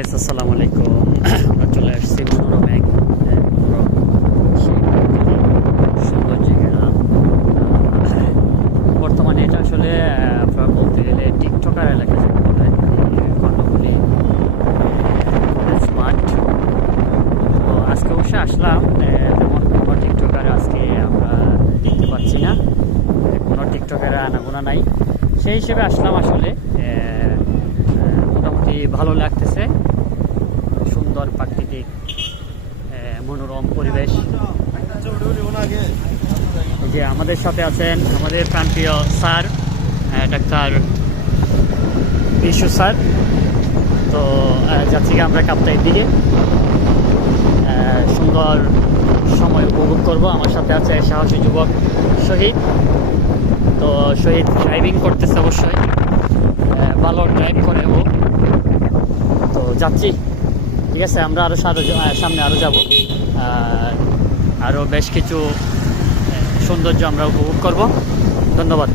Guys, আসসালামু আলাইকুম। আমরা চলে আসছি মনোরম এক সেই প্রাকৃতিক সৌন্দর্য ঘেরা। বর্তমানে এটা আসলে আপনারা বলতে গেলে টিকটকার এলাকা যেটা বলে কর্ণফুলী কলেজ মাঠ। তো আজকে অবশ্যই আসলাম, তেমন কোনো টিকটকার আজকে আমরা দেখতে পাচ্ছি না, কোনো টিকটকার আনাগোনা নাই। সেই হিসেবে আসলাম আসলে মোটামুটি ভালো লাগতেছে। সুন্দর প্রাকৃতিক মনোরম পরিবেশ। এই যে আমাদের সাথে আছেন আমাদের প্রান্তীয় স্যার, ডাক্তার বিশু স্যার। তো যাচ্ছি আমরা কাপ্তাইয়ের দিকে, সুন্দর সময় উপভোগ করব। আমার সাথে আছে সাহসী যুবক শহীদ। তো শহীদ ড্রাইভিং করতেছে, অবশ্যই ভালো ড্রাইভ করে ও। তো যাচ্ছি, ঠিক আছে। আমরা আরও সামনে আরও যাব, আরও বেশ কিছু সৌন্দর্য আমরা উপভোগ করব। ধন্যবাদ।